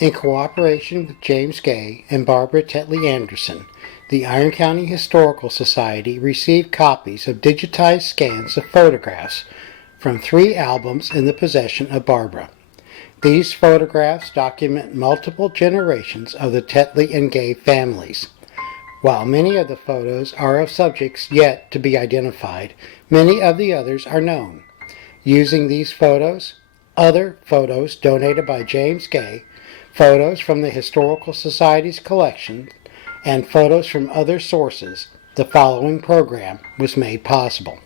In cooperation with James Gay and Barbara Tetley Anderson, the Iron County Historical Society received copies of digitized scans of photographs from 3 albums in the possession of Barbara. These photographs document multiple generations of the Tetley and Gay families. While many of the photos are of subjects yet to be identified, many of the others are known. Using these photos, other photos donated by James Gay, photos from the Historical Society's collection, and photos from other sources, the following program was made possible.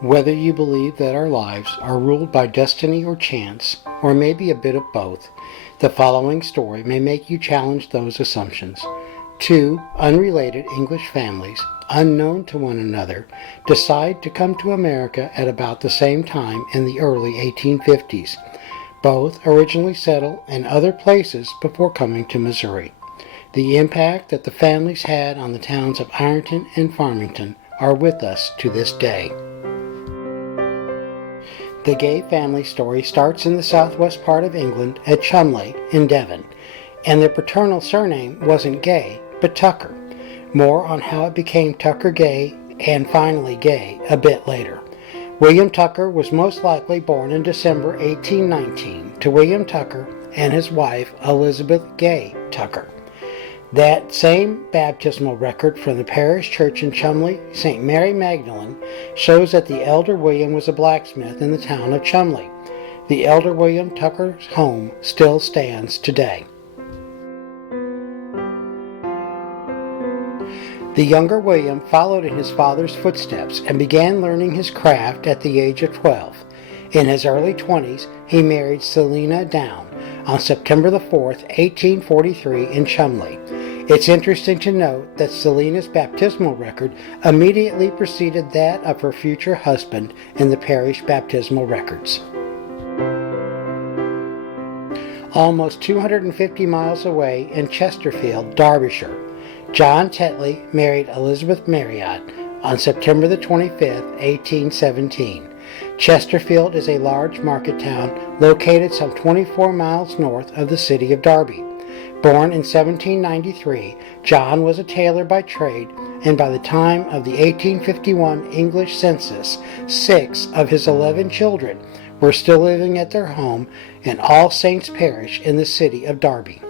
Whether you believe that our lives are ruled by destiny or chance, or maybe a bit of both, the following story may make you challenge those assumptions. 2 unrelated English families, unknown to one another, decide to come to America at about the same time in the early 1850s. Both originally settled in other places before coming to Missouri. The impact that the families had on the towns of Ironton and Farmington are with us to this day. The Gay family story starts in the southwest part of England at Cholmondeley in Devon, and their paternal surname wasn't Gay, but Tucker. More on how it became Tucker Gay and finally Gay a bit later. William Tucker was most likely born in December 1819 to William Tucker and his wife Elizabeth Gay Tucker. That same baptismal record from the parish church in Cholmondeley, St. Mary Magdalene, shows that the elder William was a blacksmith in the town of Cholmondeley. The elder William Tucker's home still stands today. The younger William followed in his father's footsteps and began learning his craft at the age of 12. In his early 20s, he married Selina Down on September the 4th, 1843 in Cholmondeley. It's interesting to note that Selina's baptismal record immediately preceded that of her future husband in the parish baptismal records. Almost 250 miles away in Chesterfield, Derbyshire, John Tetley married Elizabeth Marriott on September the 25th, 1817. Chesterfield is a large market town located some 24 miles north of the city of Derby. Born in 1793, John was a tailor by trade, and by the time of the 1851 English census, 6 of his 11 children were still living at their home in All Saints Parish in the city of Derby.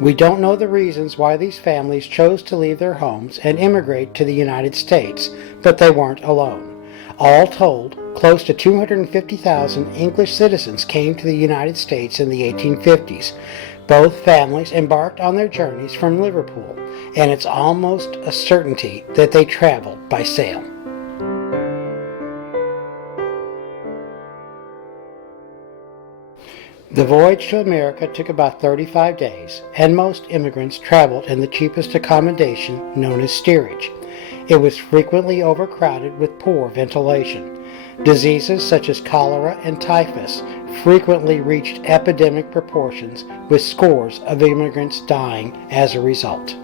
We don't know the reasons why these families chose to leave their homes and immigrate to the United States, but they weren't alone. All told, close to 250,000 English citizens came to the United States in the 1850s. Both families embarked on their journeys from Liverpool, and it's almost a certainty that they traveled by sail. The voyage to America took about 35 days, and most immigrants traveled in the cheapest accommodation known as steerage. It was frequently overcrowded with poor ventilation. Diseases such as cholera and typhus frequently reached epidemic proportions, with scores of immigrants dying as a result.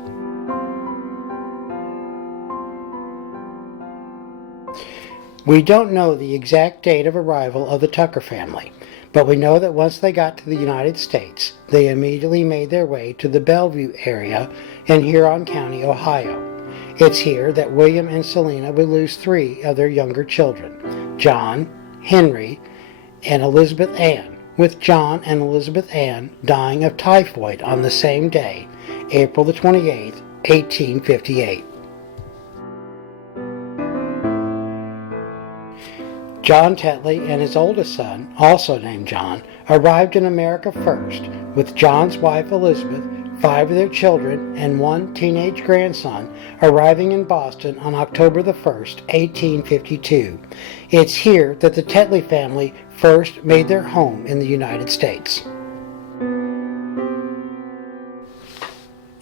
We don't know the exact date of arrival of the Tucker family, but we know that once they got to the United States, they immediately made their way to the Bellevue area in Huron County, Ohio. It's here that William and Selina would lose 3 of their younger children, John, Henry, and Elizabeth Ann, with John and Elizabeth Ann dying of typhoid on the same day, April the 28th, 1858. John Tetley and his oldest son, also named John, arrived in America first, with John's wife Elizabeth, 5 of their children, and 1 teenage grandson arriving in Boston on October the 1st, 1852. It's here that the Tetley family first made their home in the United States.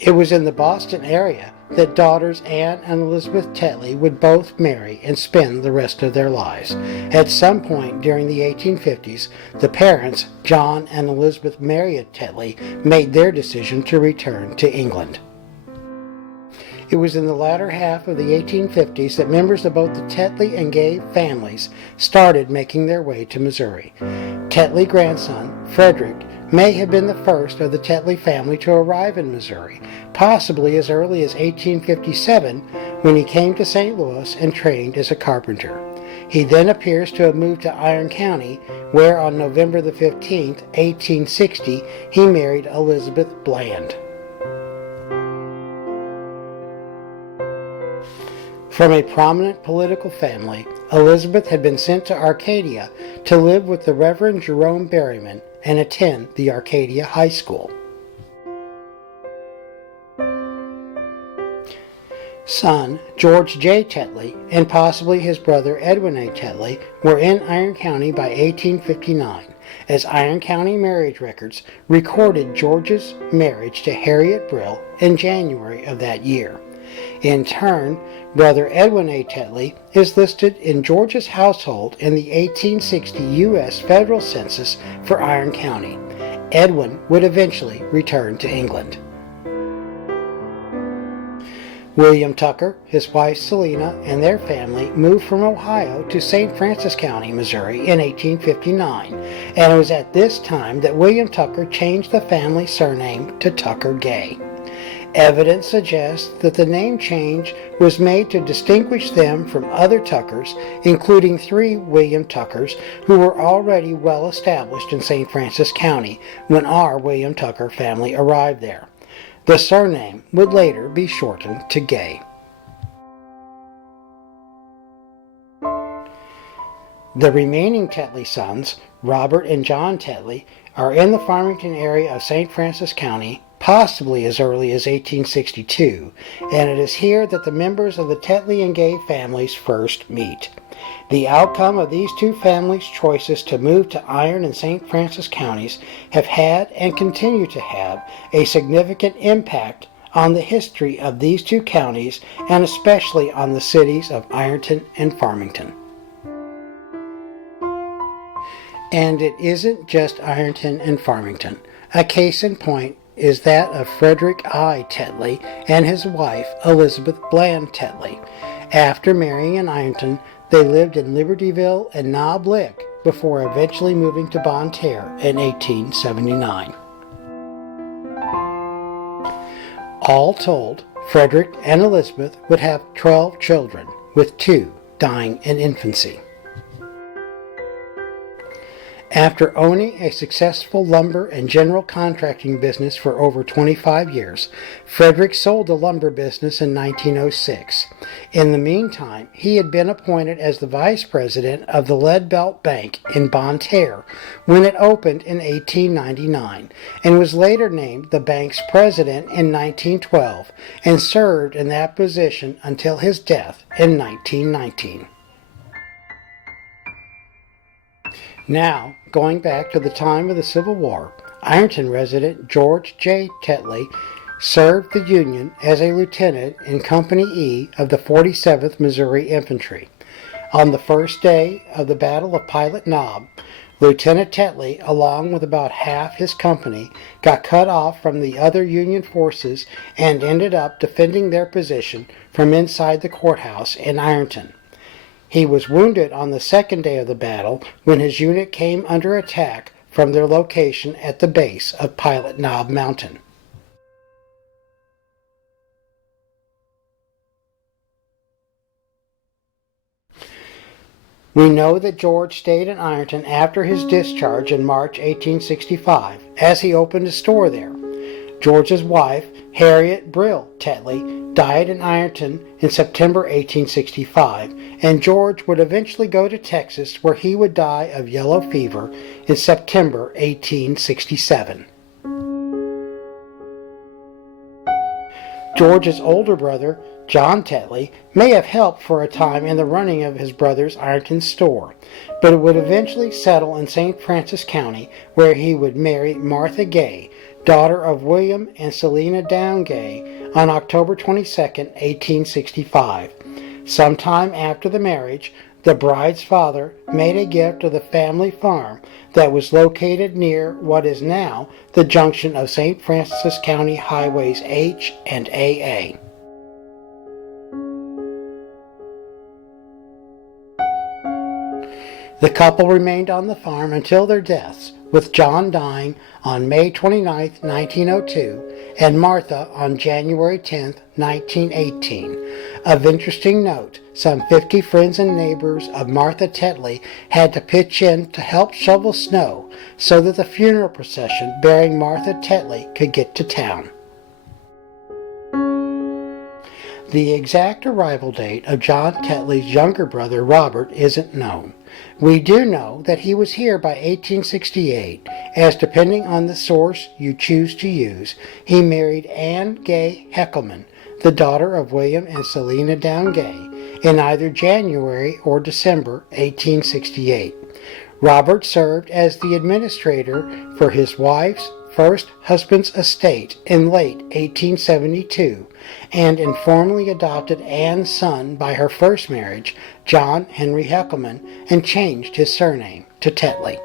It was in the Boston area that daughters Anne and Elizabeth Tetley would both marry and spend the rest of their lives. At some point during the 1850s, the parents, John and Elizabeth Marriott Tetley, made their decision to return to England. It was in the latter half of the 1850s that members of both the Tetley and Gay families started making their way to Missouri. Tetley grandson, Frederick, may have been the first of the Tetley family to arrive in Missouri, possibly as early as 1857 when he came to St. Louis and trained as a carpenter. He then appears to have moved to Iron County, where on November the 15th, 1860, he married Elizabeth Bland. From a prominent political family, Elizabeth had been sent to Arcadia to live with the Reverend Jerome Berryman and attend the Arcadia High School. Son George J. Tetley and possibly his brother Edwin A. Tetley were in Iron County by 1859, as Iron County marriage records recorded George's marriage to Harriet Brill in January of that year. In turn, brother Edwin A. Tetley is listed in George's household in the 1860 U.S. federal census for Iron County. Edwin would eventually return to England. William Tucker, his wife Selina, and their family moved from Ohio to St. Francis County, Missouri in 1859, and it was at this time that William Tucker changed the family surname to Tucker Gay. Evidence suggests that the name change was made to distinguish them from other Tuckers, including 3 William Tuckers who were already well established in St. Francis County when our William Tucker family arrived there. The surname would later be shortened to Gay. The remaining Tetley sons, Robert and John Tetley, are in the Farmington area of St. Francis County, possibly as early as 1862, and it is here that the members of the Tetley and Gay families first meet. The outcome of these two families' choices to move to Iron and St. Francis counties have had and continue to have a significant impact on the history of these two counties and especially on the cities of Ironton and Farmington. And it isn't just Ironton and Farmington. A case in point is that of Frederick I. Tetley and his wife Elizabeth Bland Tetley. After marrying in Ironton, they lived in Libertyville and Knob Lick before eventually moving to Bonne Terre in 1879. All told, Frederick and Elizabeth would have 12 children, with 2 dying in infancy. After owning a successful lumber and general contracting business for over 25 years, Frederick sold the lumber business in 1906. In the meantime, he had been appointed as the vice president of the Lead Belt Bank in Bonne Terre when it opened in 1899, and was later named the bank's president in 1912, and served in that position until his death in 1919. Now, going back to the time of the Civil War, Ironton resident George J. Tetley served the Union as a lieutenant in Company E of the 47th Missouri Infantry. On the first day of the Battle of Pilot Knob, Lieutenant Tetley, along with about half his company, got cut off from the other Union forces and ended up defending their position from inside the courthouse in Ironton. He was wounded on the second day of the battle when his unit came under attack from their location at the base of Pilot Knob Mountain. We know that George stayed in Ironton after his discharge in March 1865, as he opened a store there. George's wife, Harriet Brill Tetley, died in Ironton in September 1865, and George would eventually go to Texas, where he would die of yellow fever in September 1867. George's older brother, John Tetley, may have helped for a time in the running of his brother's Ironton store, but it would eventually settle in St. Francis County, where he would marry Martha Gay, daughter of William and Selina Downgay, on October 22, 1865. Sometime after the marriage, the bride's father made a gift of the family farm that was located near what is now the junction of St. Francis County Highways H and AA. The couple remained on the farm until their deaths, with John dying on May 29, 1902, and Martha on January 10, 1918. Of interesting note, some 50 friends and neighbors of Martha Tetley had to pitch in to help shovel snow so that the funeral procession bearing Martha Tetley could get to town. The exact arrival date of John Tetley's younger brother Robert isn't known. We do know that he was here by 1868, as depending on the source you choose to use, he married Anne Gay Heckelman, the daughter of William and Selina Downgay, in either January or December 1868. Robert served as the administrator for his wife's first husband's estate in late 1872, and informally adopted Anne's son by her first marriage, John Henry Heckelman, and changed his surname to Tetley.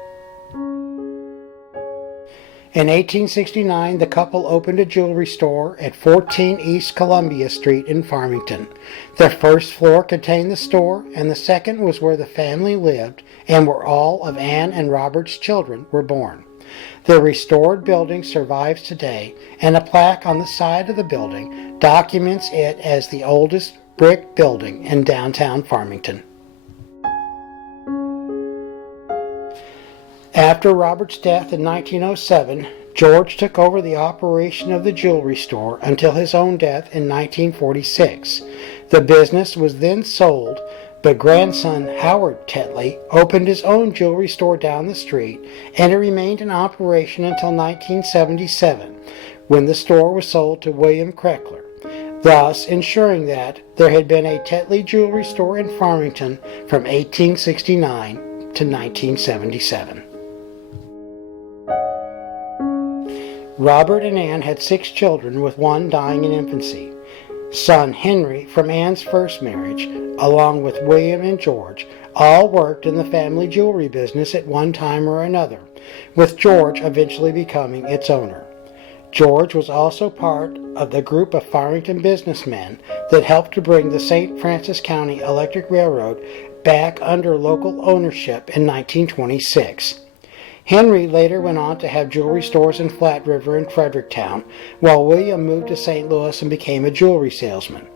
In 1869, the couple opened a jewelry store at 14 East Columbia Street in Farmington. The first floor contained the store, and the second was where the family lived and where all of Anne and Robert's children were born. The restored building survives today, and a plaque on the side of the building documents it as the oldest brick building in downtown Farmington. After Robert's death in 1907, George took over the operation of the jewelry store until his own death in 1946. The business was then sold, but grandson Howard Tetley opened his own jewelry store down the street, and it remained in operation until 1977, when the store was sold to William Kreckler, thus ensuring that there had been a Tetley jewelry store in Farmington from 1869 to 1977. Robert and Anne had 6 children, with one dying in infancy. Son Henry, from Anne's first marriage, along with William and George, all worked in the family jewelry business at one time or another, with George eventually becoming its owner. George was also part of the group of Farmington businessmen that helped to bring the St. Francis County Electric Railroad back under local ownership in 1926. Henry later went on to have jewelry stores in Flat River and Fredericktown, while William moved to St. Louis and became a jewelry salesman.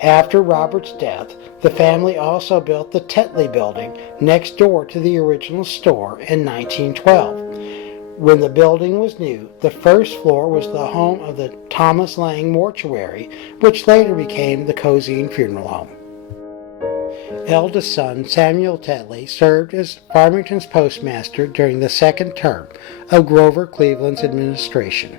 After Robert's death, the family also built the Tetley building next door to the original store in 1912. When the building was new, the first floor was the home of the Thomas Lang Mortuary, which later became the Cosine Funeral Home. Eldest son Samuel Tetley served as Farmington's postmaster during the second term of Grover Cleveland's administration,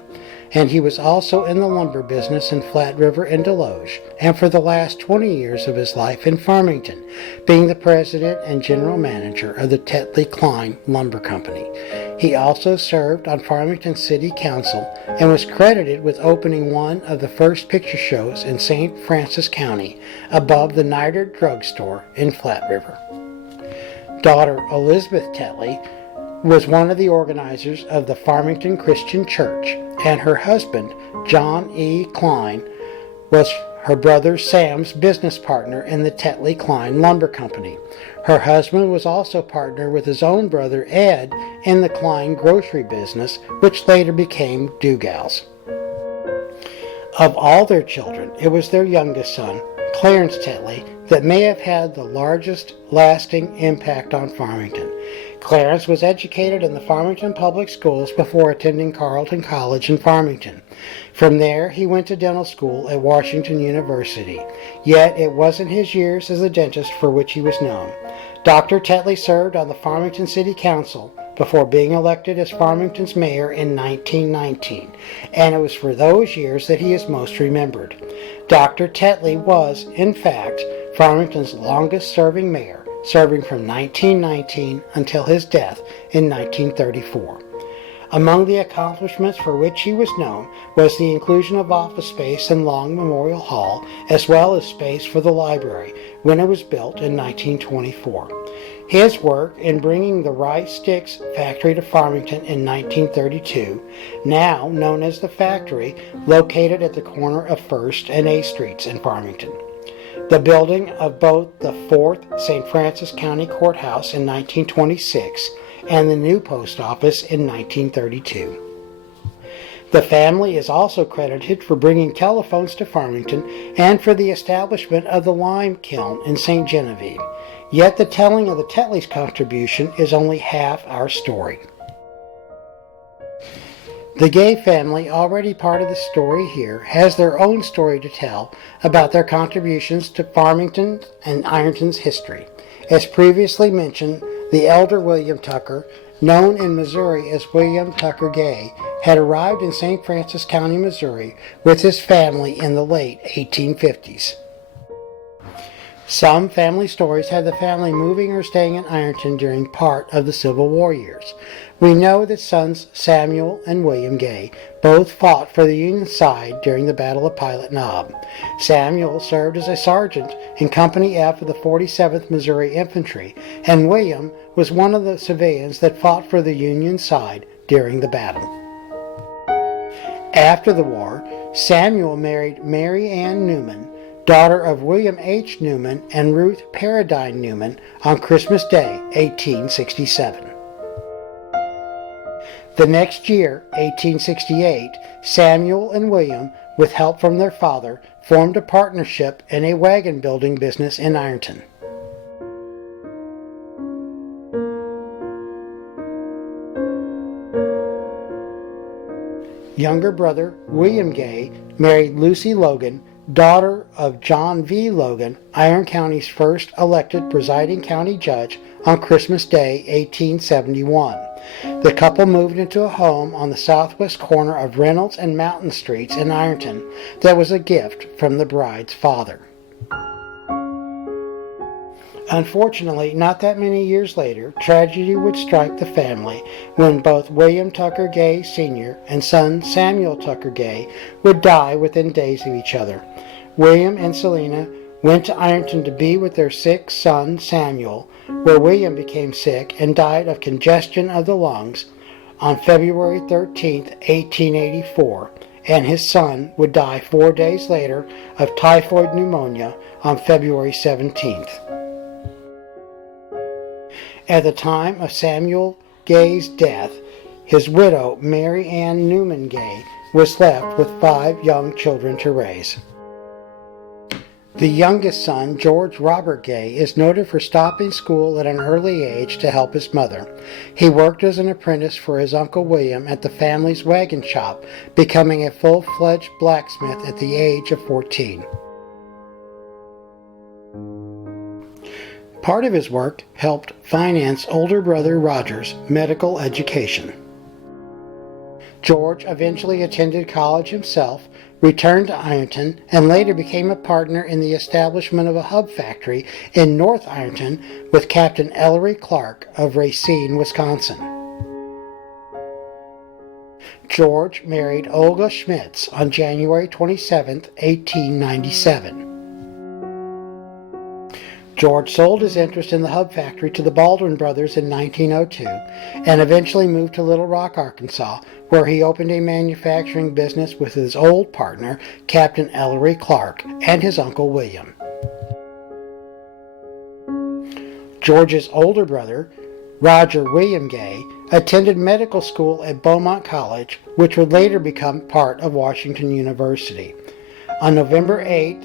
and he was also in the lumber business in Flat River and Deloge, and for the last 20 years of his life in Farmington, being the president and general manager of the Tetley Klein Lumber Company. He also served on Farmington City Council and was credited with opening one of the first picture shows in St. Francis County above the Niter Drug Store in Flat River. Daughter Elizabeth Tetley was one of the organizers of the Farmington Christian Church, and her husband, John E. Klein, was her brother Sam's business partner in the Tetley Klein Lumber Company. Her husband was also partner with his own brother Ed in the Klein grocery business, which later became Dugal's. Of all their children, it was their youngest son, Clarence Tetley, that may have had the largest lasting impact on Farmington. Clarence was educated in the Farmington Public Schools before attending Carleton College in Farmington. From there, he went to dental school at Washington University. Yet it wasn't his years as a dentist for which he was known. Dr. Tetley served on the Farmington City Council before being elected as Farmington's mayor in 1919, and it was for those years that he is most remembered. Dr. Tetley was, in fact, Farmington's longest-serving mayor, serving from 1919 until his death in 1934. Among the accomplishments for which he was known was the inclusion of office space in Long Memorial Hall, as well as space for the library when it was built in 1924. His work in bringing the rice sticks factory to Farmington in 1932, now known as the factory, located at the corner of 1st and A Streets in Farmington. The building of both the 4th St. Francis County Courthouse in 1926 and the new post office in 1932. The family is also credited for bringing telephones to Farmington and for the establishment of the lime kiln in St. Genevieve. Yet the telling of the Tetley's contribution is only half our story. The Gay family, already part of the story here, has their own story to tell about their contributions to Farmington and Ironton's history. As previously mentioned, the elder William Tucker, known in Missouri as William Tucker Gay, had arrived in St. Francis County, Missouri with his family in the late 1850s. Some family stories have the family moving or staying in Ironton during part of the Civil War years. We know that sons Samuel and William Gay both fought for the Union side during the Battle of Pilot Knob. Samuel served as a sergeant in Company F of the 47th Missouri Infantry, and William was one of the civilians that fought for the Union side during the battle. After the war, Samuel married Mary Ann Newman, daughter of William H. Newman and Ruth Paradine Newman, on Christmas Day, 1867. The next year, 1868, Samuel and William, with help from their father, formed a partnership in a wagon building business in Ironton. Younger brother William Gay married Lucy Logan, daughter of John V. Logan, Iron County's first elected presiding county judge, on Christmas Day, 1871. The couple moved into a home on the southwest corner of Reynolds and Mountain Streets in Ironton that was a gift from the bride's father. Unfortunately, not that many years later, tragedy would strike the family when both William Tucker Gay Sr. and son Samuel Tucker Gay would die within days of each other. William and Selina went to Ironton to be with their sick son Samuel, where William became sick and died of congestion of the lungs on February 13, 1884, and his son would die 4 days later of typhoid pneumonia on February 17th. At the time of Samuel Gay's death, his widow, Mary Ann Newman Gay, was left with 5 young children to raise. The youngest son, George Robert Gay, is noted for stopping school at an early age to help his mother. He worked as an apprentice for his Uncle William at the family's wagon shop, becoming a full-fledged blacksmith at the age of 14. Part of his work helped finance older brother Roger's medical education. George eventually attended college himself, returned to Ironton, and later became a partner in the establishment of a hub factory in North Ironton with Captain Ellery Clark of Racine, Wisconsin. George married Olga Schmitz on January 27, 1897. George sold his interest in the hub factory to the Baldwin brothers in 1902 and eventually moved to Little Rock, Arkansas, where he opened a manufacturing business with his old partner, Captain Ellery Clark, and his Uncle William. George's older brother, Roger William Gay, attended medical school at Beaumont College, which would later become part of Washington University. On November 8,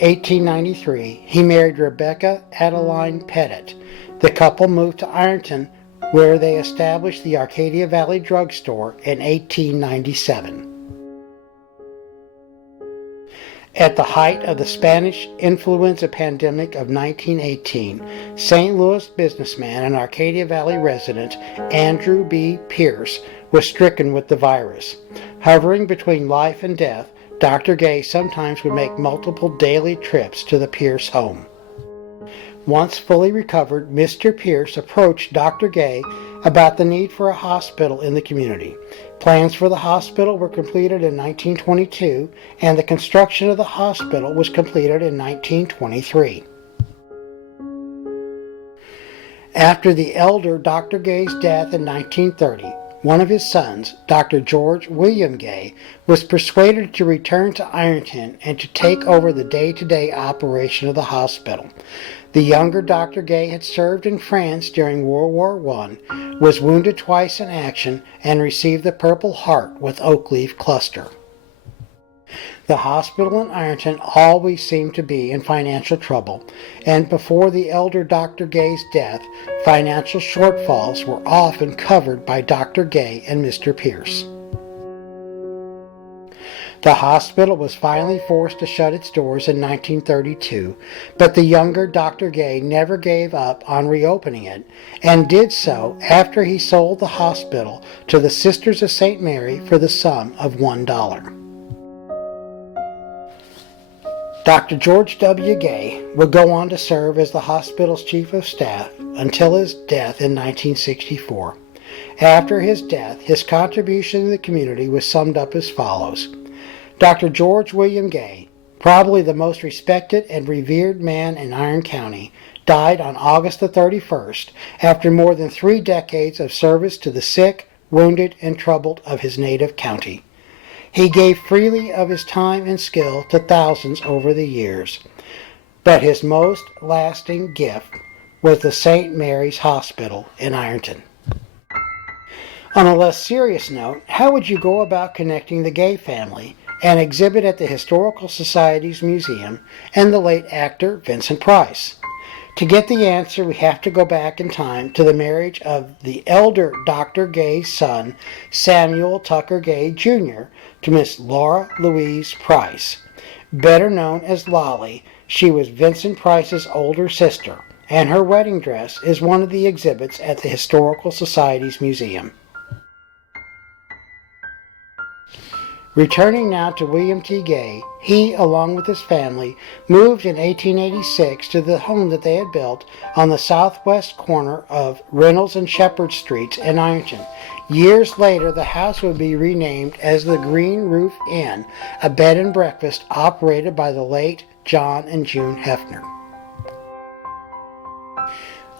1893, he married Rebecca Adeline Pettit. The couple moved to Ironton, where they established the Arcadia Valley Drug Store in 1897. At the height of the Spanish influenza pandemic of 1918, St. Louis businessman and Arcadia Valley resident Andrew B. Pierce was stricken with the virus. Hovering between life and death, Dr. Gay sometimes would make multiple daily trips to the Pierce home. Once fully recovered, Mr. Pierce approached Dr. Gay about the need for a hospital in the community. Plans for the hospital were completed in 1922, and the construction of the hospital was completed in 1923. After the elder Dr. Gay's death in 1930, one of his sons, Dr. George William Gay, was persuaded to return to Ironton and to take over the day-to-day operation of the hospital. The younger Dr. Gay had served in France during World War I, was wounded twice in action, and received the Purple Heart with oak leaf cluster. The hospital in Ironton always seemed to be in financial trouble, and before the elder Dr. Gay's death, financial shortfalls were often covered by Dr. Gay and Mr. Pierce. The hospital was finally forced to shut its doors in 1932, but the younger Dr. Gay never gave up on reopening it, and did so after he sold the hospital to the Sisters of St. Mary for the sum of $1. Dr. George W. Gay would go on to serve as the hospital's chief of staff until his death in 1964. After his death, his contribution to the community was summed up as follows. Dr. George William Gay, probably the most respected and revered man in Iron County, died on August the 31st after more than 3 decades of service to the sick, wounded, and troubled of his native county. He gave freely of his time and skill to thousands over the years, but his most lasting gift was the St. Mary's Hospital in Ironton. On a less serious note, how would you go about connecting the Gay family, an exhibit at the Historical Society's museum, and the late actor Vincent Price? To get the answer, we have to go back in time to the marriage of the elder Dr. Gay's son, Samuel Tucker Gay, Jr., to Miss Laura Louise Price. Better known as Lolly, she was Vincent Price's older sister, and her wedding dress is one of the exhibits at the Historical Society's museum. Returning now to William T. Gay, he, along with his family, moved in 1886 to the home that they had built on the southwest corner of Reynolds and Shepherd Streets in Ironton. Years later, the house would be renamed as the Green Roof Inn, a bed and breakfast operated by the late John and June Hefner.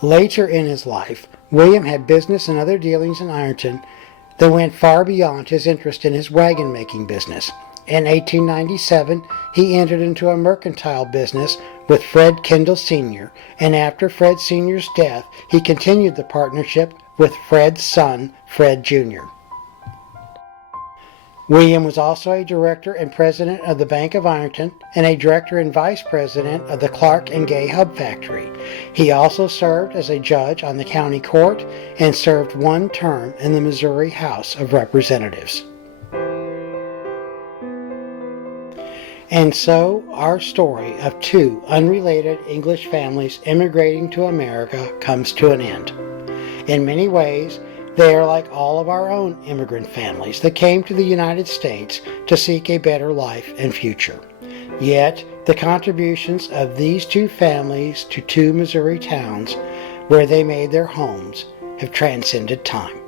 Later in his life, William had business and other dealings in Ironton that went far beyond his interest in his wagon-making business. In 1897, he entered into a mercantile business with Fred Kendall Sr., and after Fred Sr.'s death, he continued the partnership with Fred's son, Fred Jr. William was also a director and president of the Bank of Ironton and a director and vice president of the Clark and Gay Hub Factory. He also served as a judge on the county court and served 1 term in the Missouri House of Representatives. And so our story of 2 unrelated English families immigrating to America comes to an end. In many ways, they are like all of our own immigrant families that came to the United States to seek a better life and future. Yet, the contributions of these 2 families to 2 Missouri towns where they made their homes have transcended time.